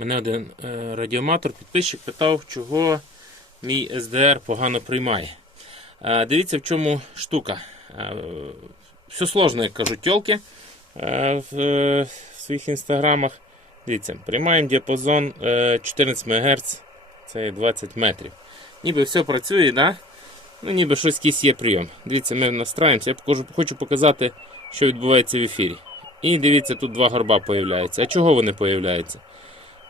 Мене один е, радіоматор, підписчик питав, чого мій SDR погано приймає. Е, дивіться, в чому штука. Е, все сложно, як кажуть тьолки е, в, своїх інстаграмах. Дивіться, приймаємо діапазон е, 14 МГц, це 20 метрів. Ніби все працює, да? ну ніби щось якийсь є прийом. Дивіться, ми настраємося. Я покажу, хочу показати, що відбувається в ефірі. І дивіться, тут два горба появляються. А чого вони появляються?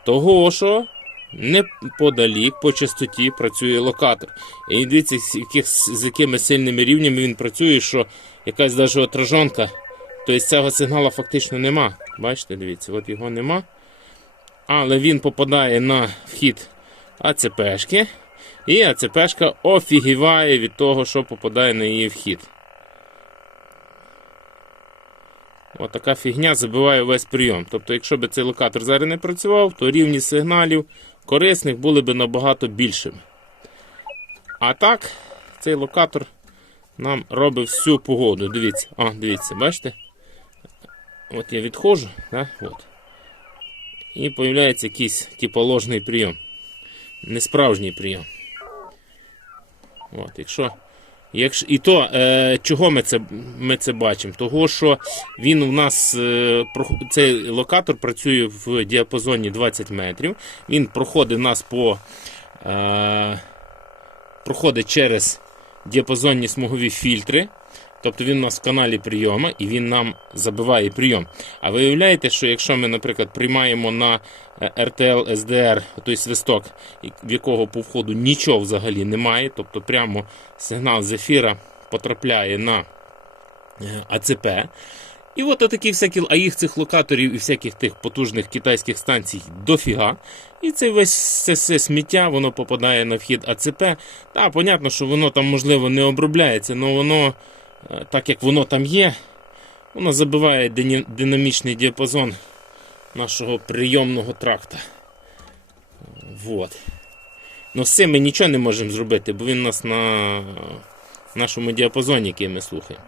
Того, що неподалік по частоті працює локатор. І дивіться, з, якими сильними рівнями він працює, що якась навіть отражонка, тобто цього сигналу фактично нема. Бачите, дивіться, от його нема. Але він попадає на вхід АЦПшки. І АЦПшка офігіває від того, що попадає на її вхід. От така фігня забиває весь прийом. Тобто, якщо б цей локатор зараз не працював, то рівні сигналів корисних були б набагато більшими. А так, цей локатор нам робить всю погоду. Дивіться, а, дивіться, бачите? От я відходжу, да? От. і появляється якийсь типу ложний прийом. Несправжній прийом. От, якщо Якщо, і то, е, чого ми це, ми це бачимо? Того, що він у нас е, цей локатор працює в діапазоні 20 метрів. Він проходить нас по е, проходить через діапазонні смугові фільтри. Тобто він у нас в каналі прийому і він нам забиває прийом. А ви уявляєте, що якщо ми, наприклад, приймаємо на е, RTL SDR той свисток, в якого по входу нічого взагалі немає, тобто прямо сигнал з ефіра потрапляє на е, АЦП. І от такі всякі, а їх цих локаторів і всяких тих потужних китайських станцій дофіга. І це весь це все сміття, воно попадає на вхід АЦП. Та, понятно, що воно там, можливо, не обробляється, але воно, е, так як воно там є, воно забиває динамічний діапазон нашого прийомного тракта. Вот. Ну, з цим ми нічого не можемо зробити, бо він у нас на нашому діапазоні, який ми слухаємо.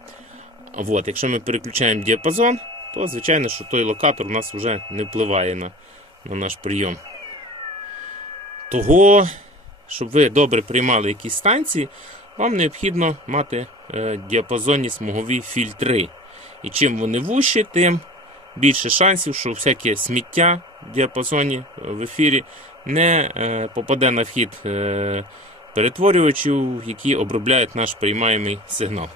От, якщо ми переключаємо діапазон, то звичайно, що той локатор у нас вже не впливає на, на наш прийом. Того, щоб ви добре приймали якісь станції, вам необхідно мати е, діапазонні смугові фільтри. І чим вони вущі, тим більше шансів, що всяке сміття в діапазоні е, в ефірі не е, попаде на вхід перетворювачів, які обробляють наш приймаємий сигнал.